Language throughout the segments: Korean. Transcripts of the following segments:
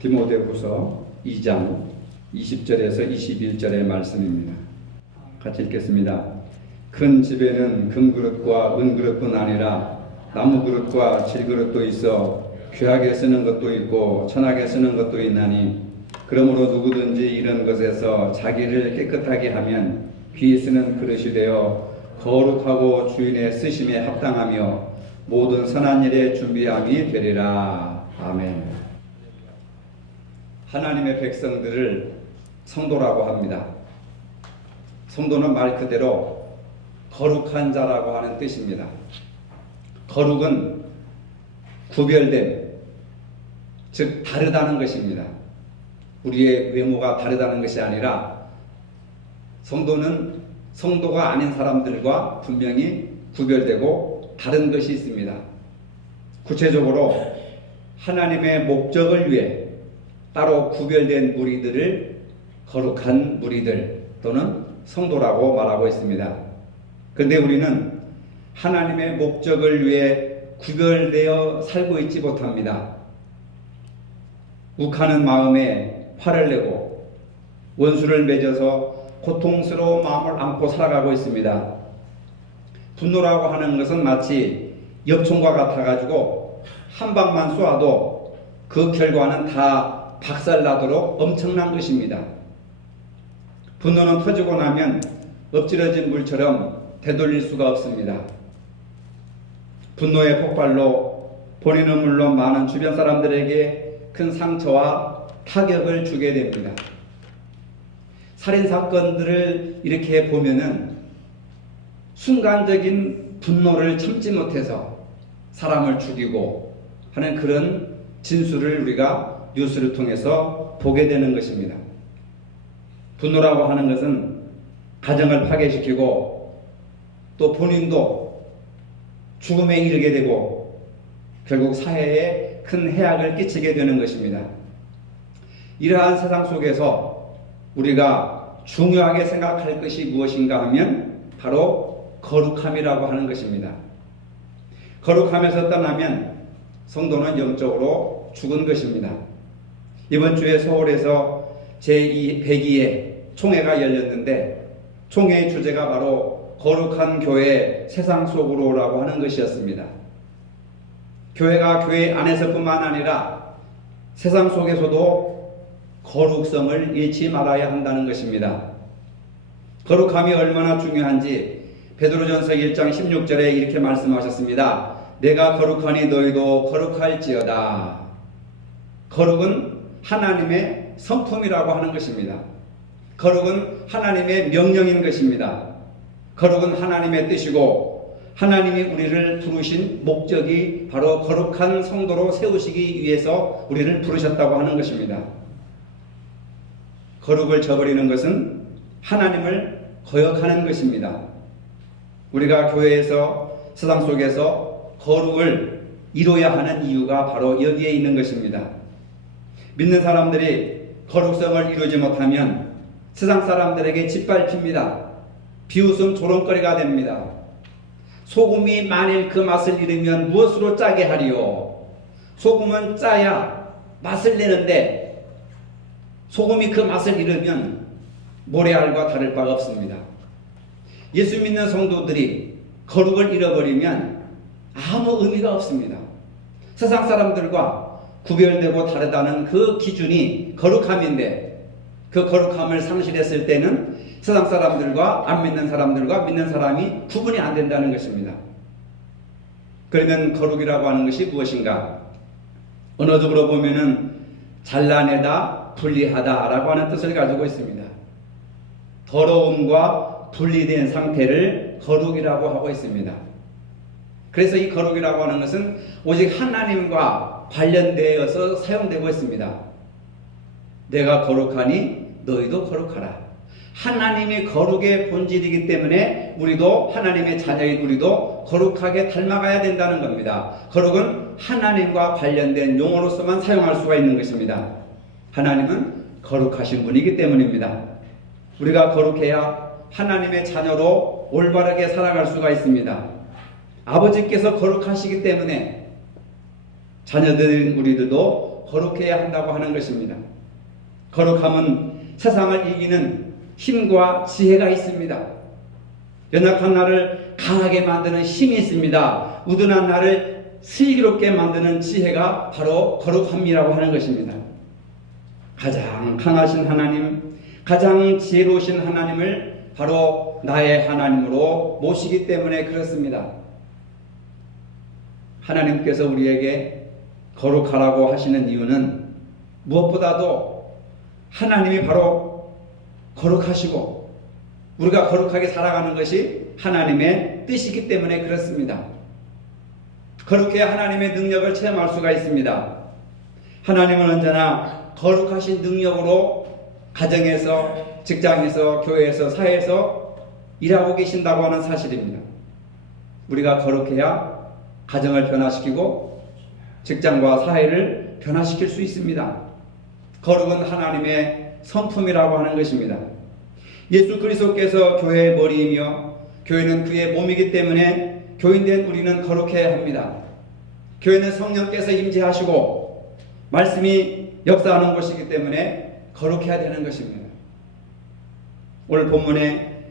디모데후서 2장 20절에서 21절의 말씀입니다. 같이 읽겠습니다. 큰 집에는 금그릇과 은그릇뿐 아니라 나무그릇과 질그릇도 있어 귀하게 쓰는 것도 있고 천하게 쓰는 것도 있나니 그러므로 누구든지 이런 것에서 자기를 깨끗하게 하면 귀히 쓰는 그릇이 되어 거룩하고 주인의 쓰심에 합당하며 모든 선한 일에 준비함이 되리라. 아멘. 하나님의 백성들을 성도라고 합니다. 성도는 말 그대로 거룩한 자라고 하는 뜻입니다. 거룩은 구별됨, 즉 다르다는 것입니다. 우리의 외모가 다르다는 것이 아니라 성도는 성도가 아닌 사람들과 분명히 구별되고 다른 것이 있습니다. 구체적으로 하나님의 목적을 위해 따로 구별된 무리들을 거룩한 무리들 또는 성도라고 말하고 있습니다. 그런데 우리는 하나님의 목적을 위해 구별되어 살고 있지 못합니다. 욱하는 마음에 화를 내고 원수를 맺어서 고통스러운 마음을 안고 살아가고 있습니다. 분노라고 하는 것은 마치 엽총과 같아가지고 한 방만 쏘아도 그 결과는 다 박살나도록 엄청난 것입니다. 분노는 터지고 나면 엎질러진 물처럼 되돌릴 수가 없습니다. 분노의 폭발로 본인은 물론 많은 주변 사람들에게 큰 상처와 타격을 주게 됩니다. 살인사건들을 이렇게 보면은 순간적인 분노를 참지 못해서 사람을 죽이고 하는 그런 진술을 우리가 뉴스를 통해서 보게 되는 것입니다. 분노라고 하는 것은 가정을 파괴시키고 또 본인도 죽음에 이르게 되고 결국 사회에 큰 해악을 끼치게 되는 것입니다. 이러한 세상 속에서 우리가 중요하게 생각할 것이 무엇인가 하면 바로 거룩함이라고 하는 것입니다. 거룩함에서 떠나면 성도는 영적으로 죽은 것입니다. 이번 주에 서울에서 제102회 총회가 열렸는데 총회의 주제가 바로 거룩한 교회 세상 속으로라고 하는 것이었습니다. 교회가 교회 안에서뿐만 아니라 세상 속에서도 거룩성을 잃지 말아야 한다는 것입니다. 거룩함이 얼마나 중요한지 베드로전서 1장 16절에 이렇게 말씀하셨습니다. 내가 거룩하니 너희도 거룩할지어다. 거룩은 하나님의 성품이라고 하는 것입니다. 거룩은 하나님의 명령인 것입니다. 거룩은 하나님의 뜻이고 하나님이 우리를 부르신 목적이 바로 거룩한 성도로 세우시기 위해서 우리를 부르셨다고 하는 것입니다. 거룩을 저버리는 것은 하나님을 거역하는 것입니다. 우리가 교회에서 세상 속에서 거룩을 이루어야 하는 이유가 바로 여기에 있는 것입니다. 믿는 사람들이 거룩성을 이루지 못하면 세상 사람들에게 짓밟힙니다. 비웃음 조롱거리가 됩니다. 소금이 만일 그 맛을 잃으면 무엇으로 짜게 하리요? 소금은 짜야 맛을 내는데 소금이 그 맛을 잃으면 모래알과 다를 바가 없습니다. 예수 믿는 성도들이 거룩을 잃어버리면 아무 의미가 없습니다. 세상 사람들과 구별되고 다르다는 그 기준이 거룩함인데 그 거룩함을 상실했을 때는 세상 사람들과 안 믿는 사람들과 믿는 사람이 구분이 안 된다는 것입니다. 그러면 거룩이라고 하는 것이 무엇인가? 언어적으로 보면은 잘라내다, 분리하다라고 하는 뜻을 가지고 있습니다. 더러움과 분리된 상태를 거룩이라고 하고 있습니다. 그래서 이 거룩이라고 하는 것은 오직 하나님과 관련되어서 사용되고 있습니다. 내가 거룩하니 너희도 거룩하라. 하나님이 거룩의 본질이기 때문에 우리도 하나님의 자녀인 우리도 거룩하게 닮아가야 된다는 겁니다. 거룩은 하나님과 관련된 용어로서만 사용할 수가 있는 것입니다. 하나님은 거룩하신 분이기 때문입니다. 우리가 거룩해야 하나님의 자녀로 올바르게 살아갈 수가 있습니다. 아버지께서 거룩하시기 때문에 자녀들인 우리들도 거룩해야 한다고 하는 것입니다. 거룩함은 세상을 이기는 힘과 지혜가 있습니다. 연약한 나를 강하게 만드는 힘이 있습니다. 우둔한 나를 슬기롭게 만드는 지혜가 바로 거룩함이라고 하는 것입니다. 가장 강하신 하나님, 가장 지혜로우신 하나님을 바로 나의 하나님으로 모시기 때문에 그렇습니다. 하나님께서 우리에게 거룩하라고 하시는 이유는 무엇보다도 하나님이 바로 거룩하시고 우리가 거룩하게 살아가는 것이 하나님의 뜻이기 때문에 그렇습니다. 거룩해야 하나님의 능력을 체험할 수가 있습니다. 하나님은 언제나 거룩하신 능력으로 가정에서, 직장에서, 교회에서, 사회에서 일하고 계신다고 하는 사실입니다. 우리가 거룩해야 가정을 변화시키고 직장과 사회를 변화시킬 수 있습니다. 거룩은 하나님의 성품이라고 하는 것입니다. 예수 그리스도께서 교회의 머리이며 교회는 그의 몸이기 때문에 교인된 우리는 거룩해야 합니다. 교회는 성령께서 임재하시고 말씀이 역사하는 곳이기 때문에 거룩해야 되는 것입니다. 오늘 본문에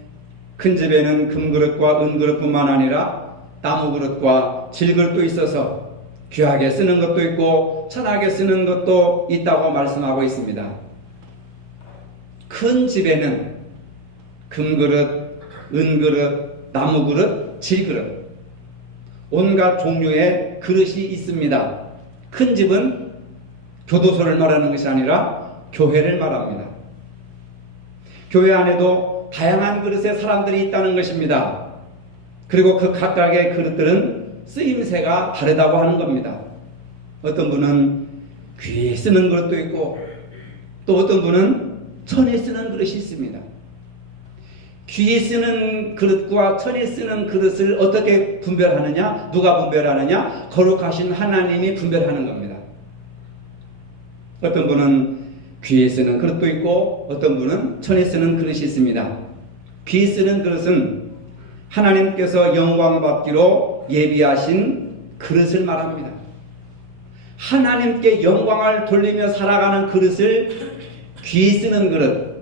큰 집에는 금그릇과 은그릇뿐만 아니라 나무그릇과 질그릇도 있어서 귀하게 쓰는 것도 있고 천하게 쓰는 것도 있다고 말씀하고 있습니다. 큰 집에는 금그릇, 은그릇, 나무그릇, 질그릇 온갖 종류의 그릇이 있습니다. 큰 집은 교도소를 말하는 것이 아니라 교회를 말합니다. 교회 안에도 다양한 그릇의 사람들이 있다는 것입니다. 그리고 그 각각의 그릇들은 쓰임새가 다르다고 하는 겁니다. 어떤 분은 귀에 쓰는 그릇도 있고 또 어떤 분은 천에 쓰는 그릇이 있습니다. 귀에 쓰는 그릇과 천에 쓰는 그릇을 어떻게 분별하느냐? 누가 분별하느냐? 거룩하신 하나님이 분별하는 겁니다. 어떤 분은 귀에 쓰는 그릇도 있고 어떤 분은 천에 쓰는 그릇이 있습니다. 귀에 쓰는 그릇은 하나님께서 영광 받기로 예비하신 그릇을 말합니다. 하나님께 영광을 돌리며 살아가는 그릇을 귀에 쓰는 그릇,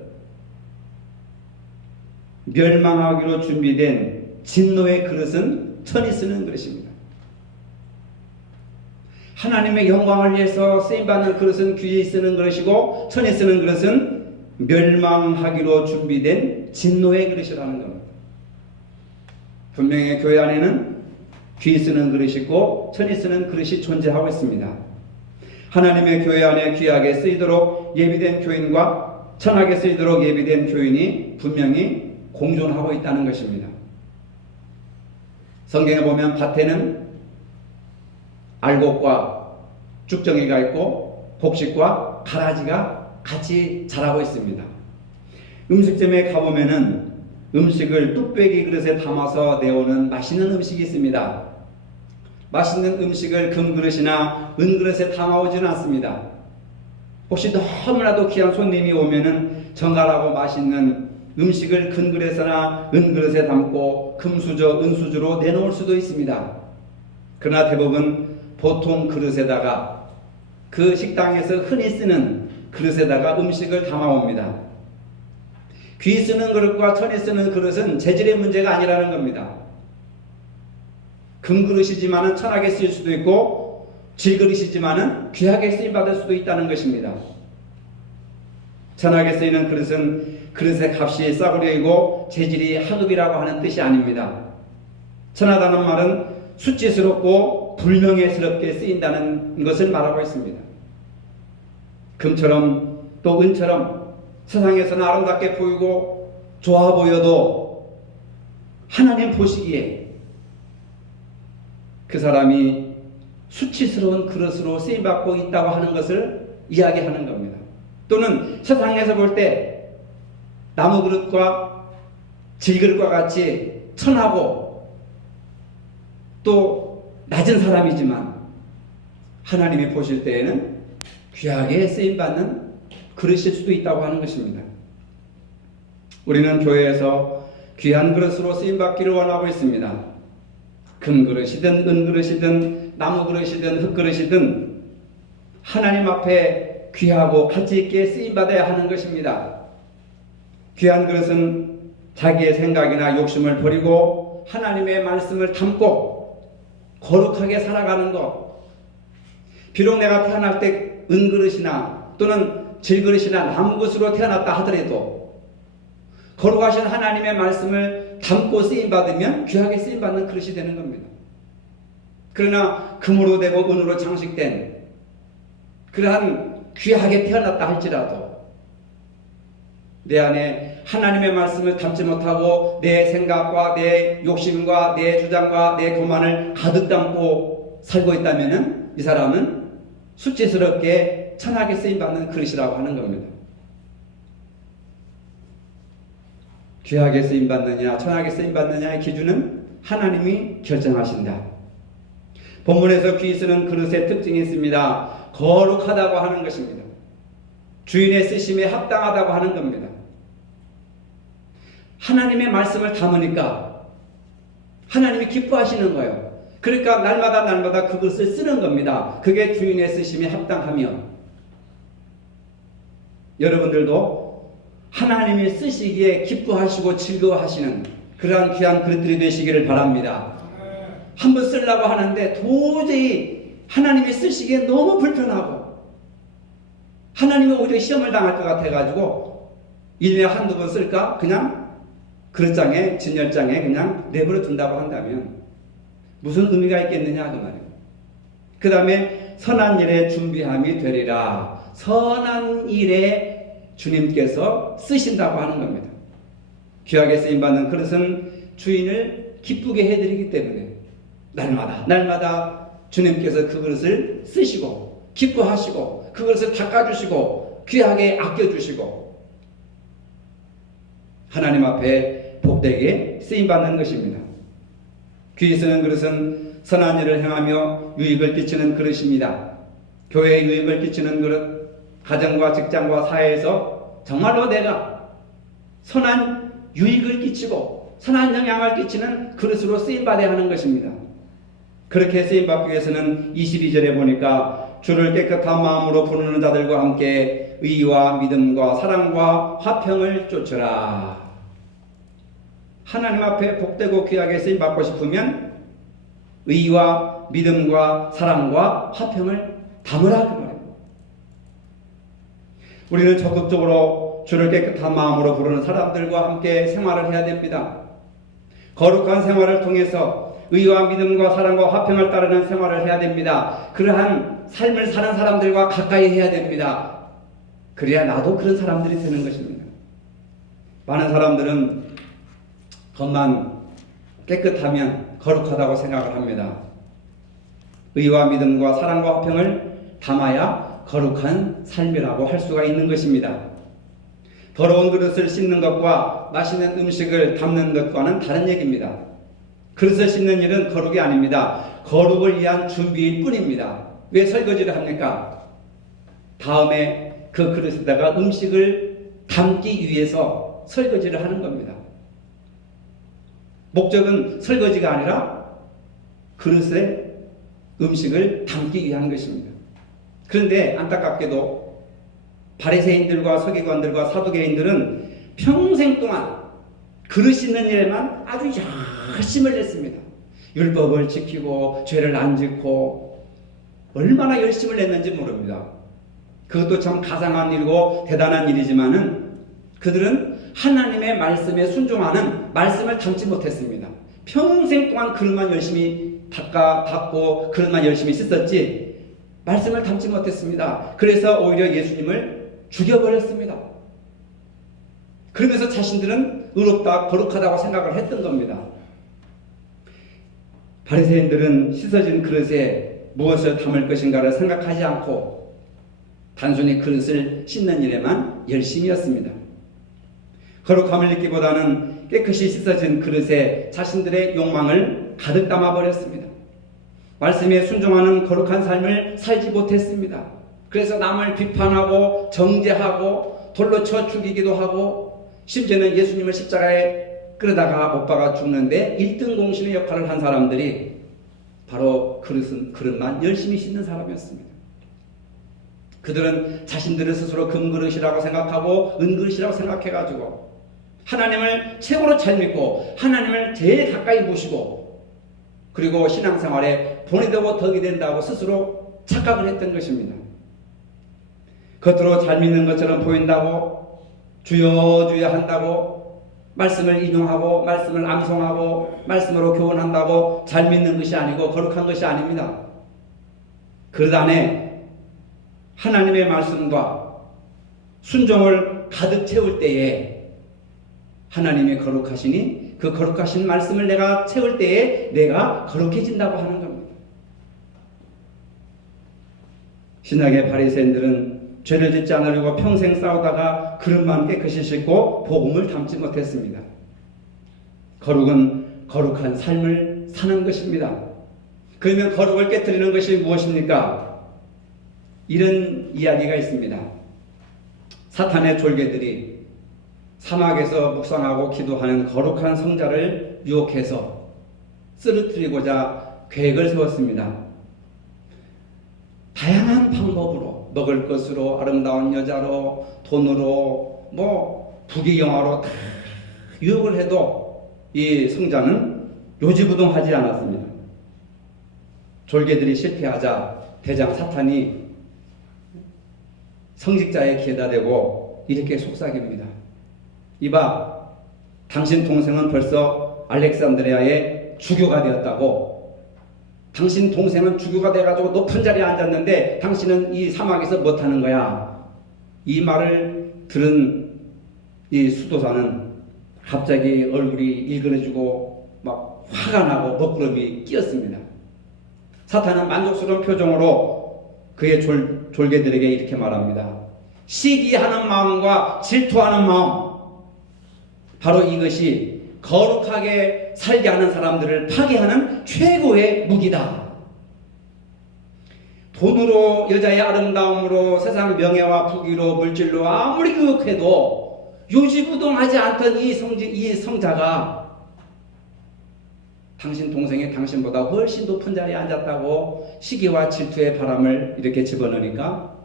멸망하기로 준비된 진노의 그릇은 천이 쓰는 그릇입니다. 하나님의 영광을 위해서 쓰임받는 그릇은 귀에 쓰는 그릇이고 천에 쓰는 그릇은 멸망하기로 준비된 진노의 그릇이라는 겁니다. 분명히 교회 안에는 귀에 쓰는 그릇이 있고 천에 쓰는 그릇이 존재하고 있습니다. 하나님의 교회 안에 귀하게 쓰이도록 예비된 교인과 천하게 쓰이도록 예비된 교인이 분명히 공존하고 있다는 것입니다. 성경에 보면 밭에는 알곡과 쭉정이가 있고 곡식과 가라지가 같이 자라고 있습니다. 음식점에 가보면은 음식을 뚝배기 그릇에 담아서 내오는 맛있는 음식이 있습니다. 맛있는 음식을 금그릇이나 은그릇에 담아오지는 않습니다. 혹시 너무나도 귀한 손님이 오면은 정갈하고 맛있는 음식을 금그릇이나 은그릇에 담고 금수저, 은수저로 내놓을 수도 있습니다. 그러나 대부분 보통 그릇에다가 그 식당에서 흔히 쓰는 그릇에다가 음식을 담아옵니다. 귀 쓰는 그릇과 천에 쓰는 그릇은 재질의 문제가 아니라는 겁니다. 금그릇이지만은 천하게 쓰일 수도 있고 질그릇이지만은 귀하게 쓰임받을 수도 있다는 것입니다. 천하게 쓰이는 그릇은 그릇의 값이 싸구려이고 재질이 하급이라고 하는 뜻이 아닙니다. 천하다는 말은 수치스럽고 불명예스럽게 쓰인다는 것을 말하고 있습니다. 금처럼 또 은처럼 세상에서는 아름답게 보이고 좋아 보여도 하나님 보시기에 그 사람이 수치스러운 그릇으로 쓰임받고 있다고 하는 것을 이야기하는 겁니다. 또는 세상에서 볼 때 나무 그릇과 질그릇과 같이 천하고 또 낮은 사람이지만 하나님이 보실 때에는 귀하게 쓰임받는 그릇일 수도 있다고 하는 것입니다. 우리는 교회에서 귀한 그릇으로 쓰임받기를 원하고 있습니다. 금그릇이든 은그릇이든 나무그릇이든 흙그릇이든 하나님 앞에 귀하고 가치 있게 쓰임받아야 하는 것입니다. 귀한 그릇은 자기의 생각이나 욕심을 버리고 하나님의 말씀을 담고 거룩하게 살아가는 것. 비록 내가 태어날 때 은그릇이나 또는 질그릇이나 나무그릇으로 태어났다 하더라도 거룩하신 하나님의 말씀을 담고 쓰임받으면 귀하게 쓰임받는 그릇이 되는 겁니다. 그러나 금으로 되고 은으로 장식된 그러한 귀하게 태어났다 할지라도 내 안에 하나님의 말씀을 담지 못하고 내 생각과 내 욕심과 내 주장과 내 교만을 가득 담고 살고 있다면 이 사람은 수치스럽게 천하게 쓰임받는 그릇이라고 하는 겁니다. 귀하게 쓰임받느냐 천하게 쓰임받느냐의 기준은 하나님이 결정하신다. 본문에서 귀 쓰는 그릇의 특징이 있습니다. 거룩하다고 하는 것입니다. 주인의 쓰심에 합당하다고 하는 겁니다. 하나님의 말씀을 담으니까 하나님이 기뻐하시는 거예요. 그러니까 날마다 그것을 쓰는 겁니다. 그게 주인의 쓰심에 합당하며 여러분들도 하나님이 쓰시기에 기뻐하시고 즐거워하시는 그러한 귀한 그릇들이 되시기를 바랍니다. 한번 쓰려고 하는데 도저히 하나님이 쓰시기에 너무 불편하고 하나님이 오히려 시험을 당할 것 같아가지고 1년에 한두 번 쓸까? 그냥 그릇장에 진열장에 그냥 내버려 둔다고 한다면 무슨 의미가 있겠느냐 그 말이에요. 그 다음에 선한 일에 준비함이 되리라. 선한 일에 주님께서 쓰신다고 하는 겁니다. 귀하게 쓰임받는 그릇은 주인을 기쁘게 해드리기 때문에 날마다 주님께서 그 그릇을 쓰시고 기뻐하시고 그 그릇을 닦아주시고 귀하게 아껴주시고 하나님 앞에 복되게 쓰임받는 것입니다. 귀히 쓰는 그릇은 선한 일을 행하며 유익을 끼치는 그릇입니다. 교회에 유익을 끼치는 그릇, 가정과 직장과 사회에서 정말로 내가 선한 유익을 끼치고 선한 영향을 끼치는 그릇으로 쓰임받아야 하는 것입니다. 그렇게 쓰임받기 위해서는 22절에 보니까 주를 깨끗한 마음으로 부르는 자들과 함께 의와 믿음과 사랑과 화평을 쫓으라. 하나님 앞에 복되고 귀하게 쓰임받고 싶으면 의와 믿음과 사랑과 화평을 담으라 그 말이에요. 우리는 적극적으로 주를 깨끗한 마음으로 부르는 사람들과 함께 생활을 해야 됩니다. 거룩한 생활을 통해서 의와 믿음과 사랑과 화평을 따르는 생활을 해야 됩니다. 그러한 삶을 사는 사람들과 가까이 해야 됩니다. 그래야 나도 그런 사람들이 되는 것입니다. 많은 사람들은 겉만 깨끗하면 거룩하다고 생각을 합니다. 의와 믿음과 사랑과 화평을 담아야 거룩한 삶이라고 할 수가 있는 것입니다. 더러운 그릇을 씻는 것과 맛있는 음식을 담는 것과는 다른 얘기입니다. 그릇을 씻는 일은 거룩이 아닙니다. 거룩을 위한 준비일 뿐입니다. 왜 설거지를 합니까? 다음에 그 그릇에다가 음식을 담기 위해서 설거지를 하는 겁니다. 목적은 설거지가 아니라 그릇에 음식을 담기 위한 것입니다. 그런데 안타깝게도 바리새인들과 서기관들과 사두개인들은 평생 동안 그릇 씻는 일에만 아주 열심을 냈습니다. 율법을 지키고 죄를 안 짓고 얼마나 열심을 냈는지 모릅니다. 그것도 참 가상한 일이고 대단한 일이지만은 그들은 하나님의 말씀에 순종하는 말씀을 담지 못했습니다. 평생 동안 그릇만 열심히 닦고 그릇만 열심히 씻었지 말씀을 담지 못했습니다. 그래서 오히려 예수님을 죽여버렸습니다. 그러면서 자신들은 의롭다 거룩하다고 생각을 했던 겁니다. 바리새인들은 씻어진 그릇에 무엇을 담을 것인가를 생각하지 않고 단순히 그릇을 씻는 일에만 열심이었습니다. 거룩함을 잊기보다는 깨끗이 씻어진 그릇에 자신들의 욕망을 가득 담아버렸습니다. 말씀에 순종하는 거룩한 삶을 살지 못했습니다. 그래서 남을 비판하고 정죄하고 돌로 쳐 죽이기도 하고 심지어는 예수님을 십자가에 끌어다가 못 박아 죽는데 1등 공신의 역할을 한 사람들이 바로 그릇만 열심히 씻는 사람이었습니다. 그들은 자신들을 스스로 금그릇이라고 생각하고 은그릇이라고 생각해가지고 하나님을 최고로 잘 믿고 하나님을 제일 가까이 모시고 그리고 신앙생활에 본이 되고 덕이 된다고 스스로 착각을 했던 것입니다. 겉으로 잘 믿는 것처럼 보인다고 주여 주여 한다고 말씀을 인용하고 말씀을 암송하고 말씀으로 교훈한다고 잘 믿는 것이 아니고 거룩한 것이 아닙니다. 그릇 안에 하나님의 말씀과 순종을 가득 채울 때에 하나님이 거룩하시니 그 거룩하신 말씀을 내가 채울 때에 내가 거룩해진다고 하는 겁니다. 신약의 바리새인들은 죄를 짓지 않으려고 평생 싸우다가 그릇만 깨끗이 씻고 복음을 담지 못했습니다. 거룩은 거룩한 삶을 사는 것입니다. 그러면 거룩을 깨뜨리는 것이 무엇입니까? 이런 이야기가 있습니다. 사탄의 졸개들이 사막에서 묵상하고 기도하는 거룩한 성자를 유혹해서 쓰러뜨리고자 계획을 세웠습니다. 다양한 방법으로 먹을 것으로 아름다운 여자로 돈으로 부귀영화로 다 유혹을 해도 이 성자는 요지부동하지 않았습니다. 졸개들이 실패하자 대장 사탄이 성직자의 귀에다 대고 이렇게 속삭입니다. 이봐, 당신 동생은 벌써 알렉산드리아의 주교가 되었다고. 당신 동생은 주교가 돼가지고 높은 자리에 앉았는데 당신은 이 사막에서 못하는 거야. 이 말을 들은 이 수도사는 갑자기 얼굴이 일그러지고 막 화가 나고 먹구름이 끼었습니다. 사탄은 만족스러운 표정으로 그의 졸개들에게 이렇게 말합니다. 시기하는 마음과 질투하는 마음, 바로 이것이 거룩하게 살게 하는 사람들을 파괴하는 최고의 무기다. 돈으로, 여자의 아름다움으로, 세상 명예와 부귀로, 물질로 아무리 교육해도 요지부동하지 않던 이 성자가 당신 동생이 당신보다 훨씬 높은 자리에 앉았다고 시기와 질투의 바람을 이렇게 집어넣으니까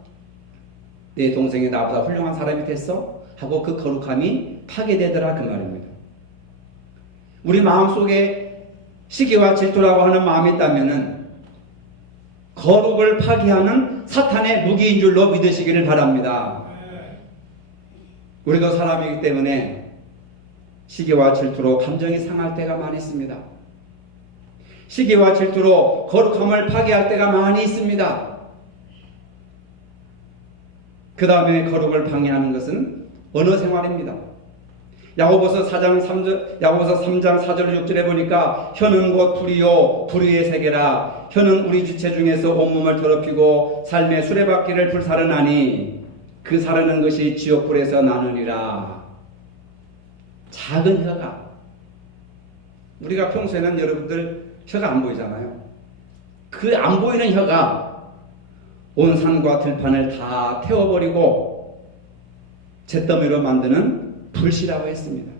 내 동생이 나보다 훌륭한 사람이 됐어? 하고 그 거룩함이 파괴되더라, 그 말입니다. 우리 마음속에 시기와 질투라고 하는 마음이 있다면 거룩을 파괴하는 사탄의 무기인 줄로 믿으시기를 바랍니다. 우리도 사람이기 때문에 시기와 질투로 감정이 상할 때가 많이 있습니다. 시기와 질투로 거룩함을 파괴할 때가 많이 있습니다. 그 다음에 거룩을 방해하는 것은 언어 생활입니다. 야고보서 3장 4절 6절에 보니까 혀는 곧 불이요 불의의 세계라. 혀는 우리 주체 중에서 온몸을 더럽히고 삶의 수레바퀴를 불사르나니 그 사르는 것이 지옥불에서 나느니라. 작은 혀가, 우리가 평소에는 여러분들 혀가 안 보이잖아요. 그 안 보이는 혀가 온 산과 들판을 다 태워버리고 잿더미로 만드는 불씨라고 했습니다.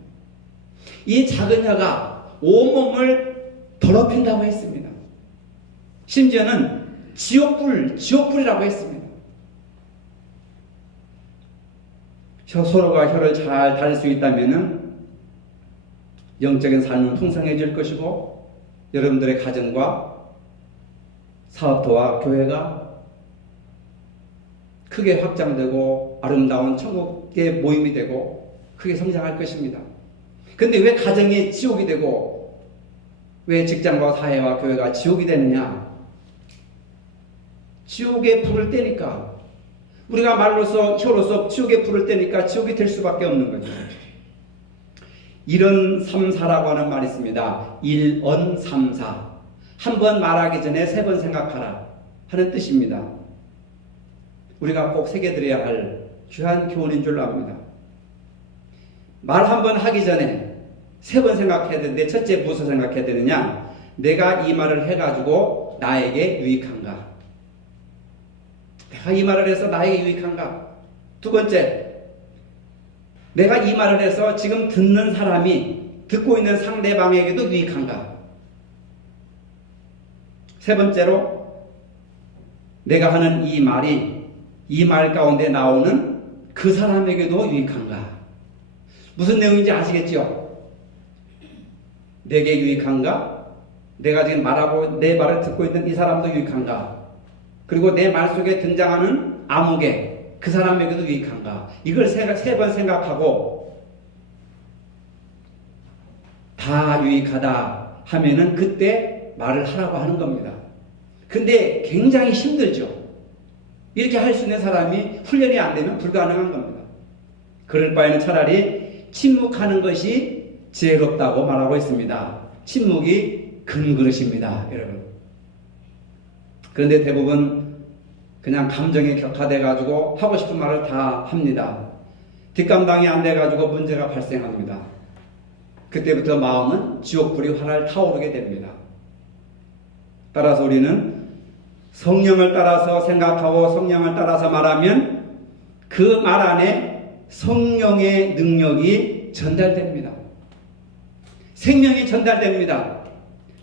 이 작은 혀가 온몸을 더럽힌다고 했습니다. 심지어는 지옥불이라고 했습니다. 서로가 혀를 잘 다룰 수 있다면 영적인 삶은 풍성해질 것이고 여러분들의 가정과 사업터와 교회가 크게 확장되고 아름다운 천국의 모임이 되고 크게 성장할 것입니다. 그런데 왜 가정이 지옥이 되고 왜 직장과 사회와 교회가 지옥이 되느냐? 지옥의 불을 떼니까, 우리가 말로서 혀로서 지옥의 불을 떼니까 지옥이 될 수밖에 없는 거죠. 일언삼사라고 하는 말이 있습니다. 일언삼사, 한 번 말하기 전에 3번 생각하라 하는 뜻입니다. 우리가 꼭 새겨드려야 할 귀한 교훈인 줄 압니다. 말 한 번 하기 전에 3번 생각해야 되는데, 첫째 무엇을 생각해야 되느냐? 내가 이 말을 해가지고 나에게 유익한가? 내가 이 말을 해서 나에게 유익한가? 두 번째, 내가 이 말을 해서 지금 듣는 사람이, 듣고 있는 상대방에게도 유익한가? 세 번째로, 내가 하는 이 말이 이 말 가운데 나오는 그 사람에게도 유익한가? 무슨 내용인지 아시겠죠? 내게 유익한가? 내가 지금 말하고 내 말을 듣고 있는 이 사람도 유익한가? 그리고 내 말 속에 등장하는 아무개, 그 사람에게도 유익한가? 이걸 세 번 생각하고 다 유익하다 하면은 그때 말을 하라고 하는 겁니다. 근데 굉장히 힘들죠. 이렇게 할 수 있는 사람이 훈련이 안 되면 불가능한 겁니다. 그럴 바에는 차라리 침묵하는 것이 지혜롭다고 말하고 있습니다. 침묵이 금그릇입니다, 여러분. 그런데 대부분 그냥 감정에 격화돼 가지고 하고 싶은 말을 다 합니다. 뒷감당이 안 돼 가지고 문제가 발생합니다. 그때부터 마음은 지옥불이 활활 타오르게 됩니다. 따라서 우리는 성령을 따라서 생각하고 성령을 따라서 말하면 그 말 안에 성령의 능력이 전달됩니다. 생명이 전달됩니다.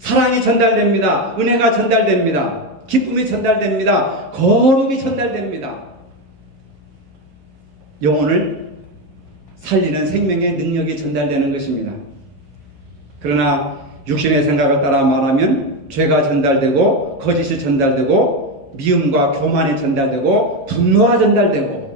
사랑이 전달됩니다. 은혜가 전달됩니다. 기쁨이 전달됩니다. 거룩이 전달됩니다. 영혼을 살리는 생명의 능력이 전달되는 것입니다. 그러나 육신의 생각을 따라 말하면 죄가 전달되고 거짓이 전달되고 미움과 교만이 전달되고 분노가 전달되고,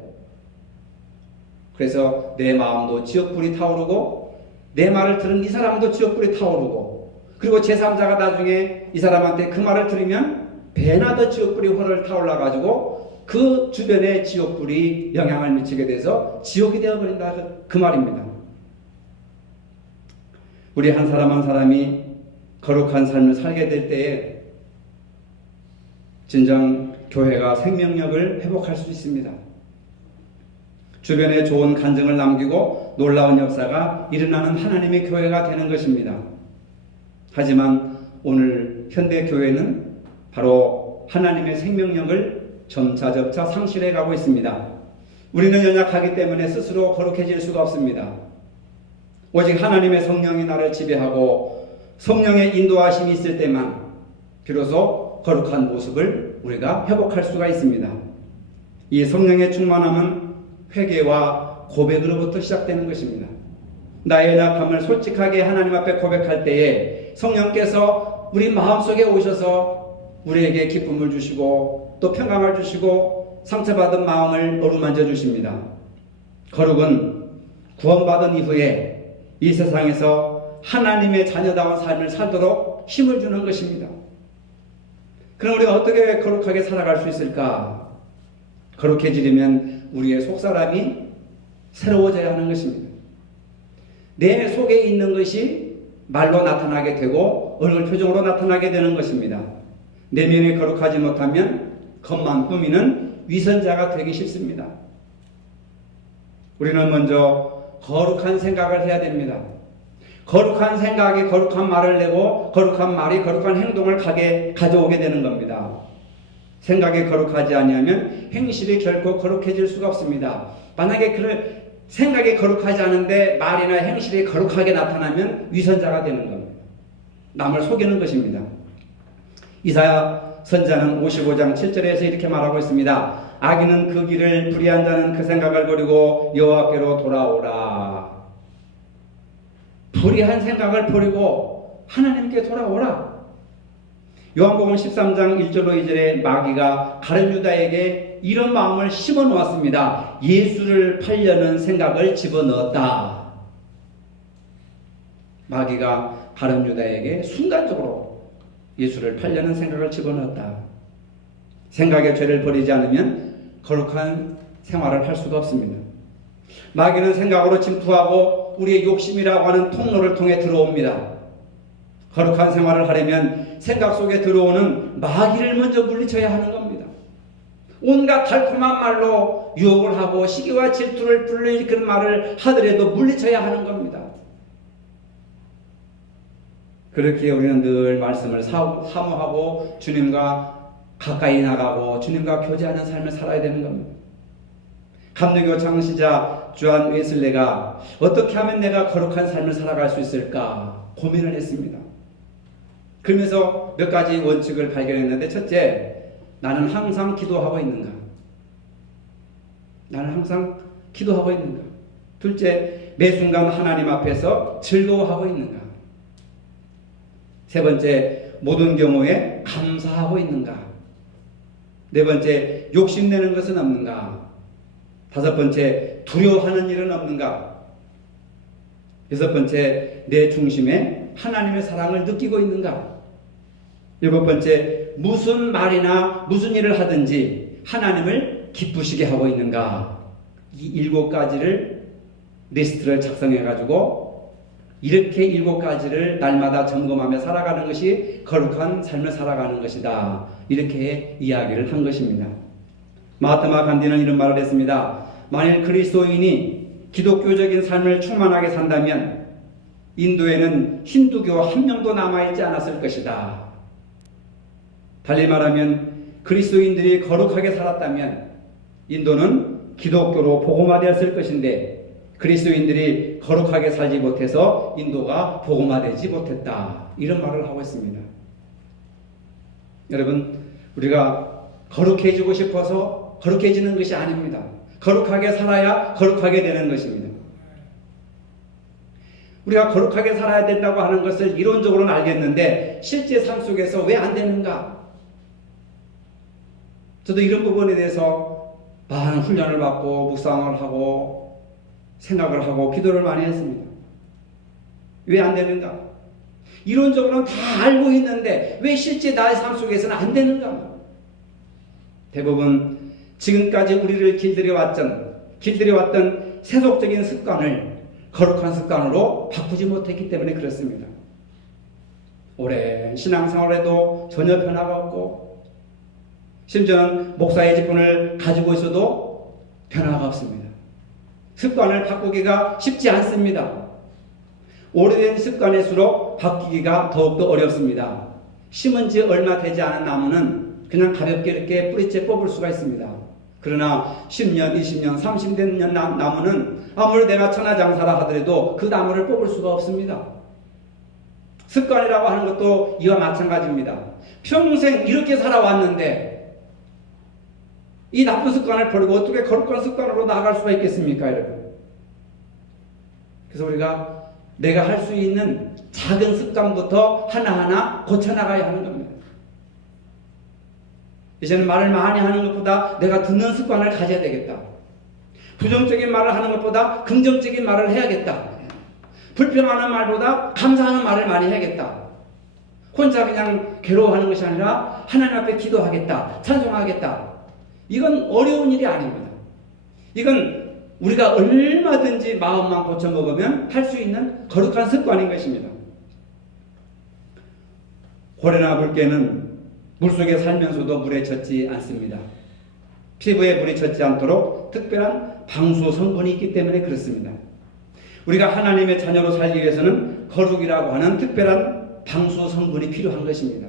그래서 내 마음도 지옥불이 타오르고 내 말을 들은 이 사람도 지옥불이 타오르고, 그리고 제3자가 나중에 이 사람한테 그 말을 들으면 배나 더 지옥불이 훨훨 타올라 가지고 그 주변에 지옥불이 영향을 미치게 돼서 지옥이 되어버린다, 그 말입니다. 우리 한 사람 한 사람이 거룩한 삶을 살게 될 때에 진정 교회가 생명력을 회복할 수 있습니다. 주변에 좋은 간증을 남기고 놀라운 역사가 일어나는 하나님의 교회가 되는 것입니다. 하지만 오늘 현대 교회는 바로 하나님의 생명력을 점차 상실해 가고 있습니다. 우리는 연약하기 때문에 스스로 거룩해질 수가 없습니다. 오직 하나님의 성령이 나를 지배하고 성령의 인도하심이 있을 때만 비로소 거룩한 모습을 우리가 회복할 수가 있습니다. 이 성령의 충만함은 회개와 고백으로부터 시작되는 것입니다. 나의 연약함을 솔직하게 하나님 앞에 고백할 때에 성령께서 우리 마음속에 오셔서 우리에게 기쁨을 주시고 또 평강을 주시고 상처받은 마음을 어루만져 주십니다. 거룩은 구원받은 이후에 이 세상에서 하나님의 자녀다운 삶을 살도록 힘을 주는 것입니다. 그럼 우리가 어떻게 거룩하게 살아갈 수 있을까? 거룩해지려면 우리의 속사람이 새로워져야 하는 것입니다. 내 속에 있는 것이 말로 나타나게 되고 얼굴 표정으로 나타나게 되는 것입니다. 내면이 거룩하지 못하면 겉만 꾸미는 위선자가 되기 쉽습니다. 우리는 먼저 거룩한 생각을 해야 됩니다. 거룩한 생각이 거룩한 말을 내고 거룩한 말이 거룩한 행동을 가져오게 되는 겁니다. 생각이 거룩하지 아니하면 행실이 결코 거룩해질 수가 없습니다. 만약에 생각이 거룩하지 않은데 말이나 행실이 거룩하게 나타나면 위선자가 되는 겁니다. 남을 속이는 것입니다. 이사야 선자는 55장 7절에서 이렇게 말하고 있습니다. 악인은 그 길을, 불의한 자는 그 생각을 버리고 여호와께로 돌아오라. 불의한 생각을 버리고 하나님께 돌아오라. 요한복음 13장 1절로 2절에 마귀가 가룟 유다에게 이런 마음을 심어 놓았습니다. 예수를 팔려는 생각을 집어넣었다. 마귀가 가룟 유다에게 순간적으로 예수를 팔려는 생각을 집어넣었다. 생각의 죄를 버리지 않으면 거룩한 생활을 할 수가 없습니다. 마귀는 생각으로 침투하고 우리의 욕심이라고 하는 통로를 통해 들어옵니다. 거룩한 생활을 하려면 생각 속에 들어오는 마귀를 먼저 물리쳐야 하는 겁니다. 온갖 달콤한 말로 유혹을 하고 시기와 질투를 불러일으키는 말을 하더라도 물리쳐야 하는 겁니다. 그렇게 우리는 늘 말씀을 사모하고 주님과 가까이 나가고 주님과 교제하는 삶을 살아야 되는 겁니다. 감리교 창시자 주한 웨슬레가 어떻게 하면 내가 거룩한 삶을 살아갈 수 있을까 고민을 했습니다. 그러면서 몇 가지 원칙을 발견했는데, 첫째, 나는 항상 기도하고 있는가? 나는 항상 기도하고 있는가? 둘째, 매 순간 하나님 앞에서 즐거워하고 있는가? 세 번째, 모든 경우에 감사하고 있는가? 네 번째, 욕심내는 것은 없는가? 다섯 번째, 두려워하는 일은 없는가? 여섯 번째, 내 중심에 하나님의 사랑을 느끼고 있는가? 일곱 번째, 무슨 말이나 무슨 일을 하든지 하나님을 기쁘시게 하고 있는가? 이 일곱 가지를 리스트를 작성해가지고 이렇게 일곱 가지를 날마다 점검하며 살아가는 것이 거룩한 삶을 살아가는 것이다. 이렇게 이야기를 한 것입니다. 마하트마 간디는 이런 말을 했습니다. 만일 그리스도인이 기독교적인 삶을 충만하게 산다면 인도에는 힌두교 한 명도 남아있지 않았을 것이다. 달리 말하면 그리스도인들이 거룩하게 살았다면 인도는 기독교로 복음화되었을 것인데 그리스도인들이 거룩하게 살지 못해서 인도가 복음화되지 못했다. 이런 말을 하고 있습니다. 여러분, 우리가 거룩해지고 싶어서 거룩해지는 것이 아닙니다. 거룩하게 살아야 거룩하게 되는 것입니다. 우리가 거룩하게 살아야 된다고 하는 것을 이론적으로는 알겠는데 실제 삶 속에서 왜 안 되는가? 저도 이런 부분에 대해서 많은 훈련을 받고 묵상을 하고 생각을 하고 기도를 많이 했습니다. 왜 안 되는가? 이론적으로는 다 알고 있는데 왜 실제 나의 삶 속에서는 안 되는가? 대부분 지금까지 우리를 길들여 왔던 세속적인 습관을 거룩한 습관으로 바꾸지 못했기 때문에 그렇습니다. 오랜 신앙생활에도 전혀 변화가 없고 심지어는 목사의 직분을 가지고 있어도 변화가 없습니다. 습관을 바꾸기가 쉽지 않습니다. 오래된 습관일수록 바뀌기가 더욱더 어렵습니다. 심은 지 얼마 되지 않은 나무는 그냥 가볍게 이렇게 뿌리째 뽑을 수가 있습니다. 그러나 10년, 20년, 30년 나무는 아무리 내가 천하장사라 하더라도 그 나무를 뽑을 수가 없습니다. 습관이라고 하는 것도 이와 마찬가지입니다. 평생 이렇게 살아왔는데 이 나쁜 습관을 버리고 어떻게 거룩한 습관으로 나아갈 수가 있겠습니까, 여러분? 그래서 우리가 내가 할 수 있는 작은 습관부터 하나하나 고쳐나가야 하는 겁니다. 이제는 말을 많이 하는 것보다 내가 듣는 습관을 가져야 되겠다. 부정적인 말을 하는 것보다 긍정적인 말을 해야겠다. 불평하는 말보다 감사하는 말을 많이 해야겠다. 혼자 그냥 괴로워하는 것이 아니라 하나님 앞에 기도하겠다. 찬송하겠다. 이건 어려운 일이 아닙니다. 이건 우리가 얼마든지 마음만 고쳐먹으면 할 수 있는 거룩한 습관인 것입니다. 고래나 물개는 물속에 살면서도 물에 젖지 않습니다. 피부에 물이 젖지 않도록 특별한 방수 성분이 있기 때문에 그렇습니다. 우리가 하나님의 자녀로 살기 위해서는 거룩이라고 하는 특별한 방수 성분이 필요한 것입니다.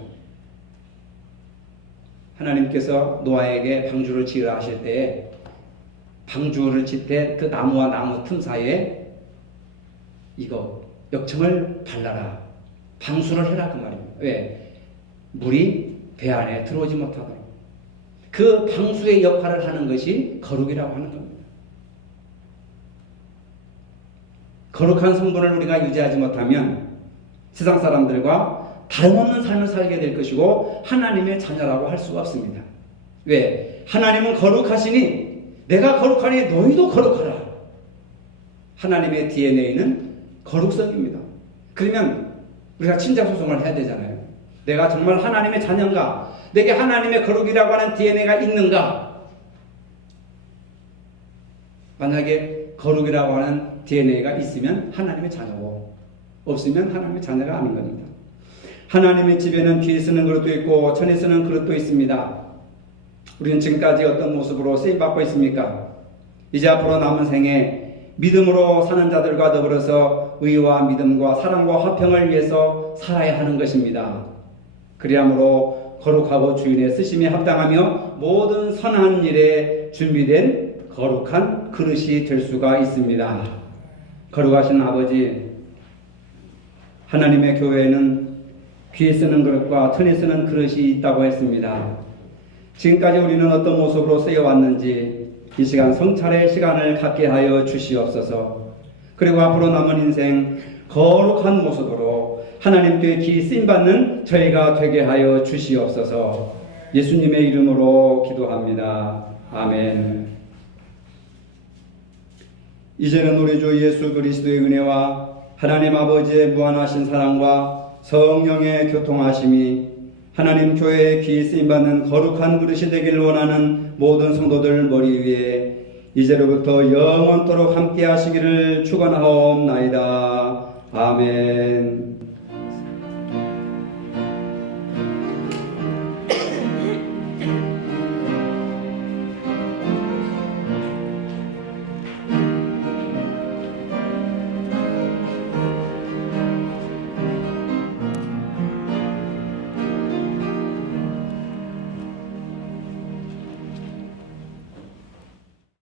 하나님께서 노아에게 방주를 지으라 하실 때에 방주를 짓 때 그 나무와 나무 틈 사이에 이거 역청을 발라라. 방수를 해라 그 말입니다. 왜? 물이 배 안에 들어오지 못하도록. 그 방수의 역할을 하는 것이 거룩이라고 하는 겁니다. 거룩한 성분을 우리가 유지하지 못하면 세상 사람들과 다름없는 삶을 살게 될 것이고 하나님의 자녀라고 할 수가 없습니다. 왜? 하나님은 거룩하시니 내가 거룩하니 너희도 거룩하라. 하나님의 DNA는 거룩성입니다. 그러면 우리가 친자소송을 해야 되잖아요. 내가 정말 하나님의 자녀인가? 내게 하나님의 거룩이라고 하는 DNA가 있는가? 만약에 거룩이라고 하는 DNA가 있으면 하나님의 자녀고 없으면 하나님의 자녀가 아닌 겁니다. 하나님의 집에는 비에 쓰는 그릇도 있고 천에 쓰는 그릇도 있습니다. 우리는 지금까지 어떤 모습으로 쓰임받고 있습니까? 이제 앞으로 남은 생에 믿음으로 사는 자들과 더불어서 의와 믿음과 사랑과 화평을 위해서 살아야 하는 것입니다. 그리함으로 거룩하고 주인의 쓰심에 합당하며 모든 선한 일에 준비된 거룩한 그릇이 될 수가 있습니다. 거룩하신 아버지, 하나님의 교회에는 비에 쓰는 그릇과 천에 쓰는 그릇이 있다고 했습니다. 지금까지 우리는 어떤 모습으로 쓰여왔는지 이 시간 성찰의 시간을 갖게 하여 주시옵소서. 그리고 앞으로 남은 인생 거룩한 모습으로 하나님께 기 쓰임받는 저희가 되게 하여 주시옵소서. 예수님의 이름으로 기도합니다. 아멘. 이제는 우리 주 예수 그리스도의 은혜와 하나님 아버지의 무한하신 사랑과 성령의 교통하심이 하나님 교회에 기 쓰임받는 거룩한 그릇이 되길 원하는 모든 성도들 머리 위에 이제로부터 영원토록 함께 하시기를 축원하옵나이다. 아멘.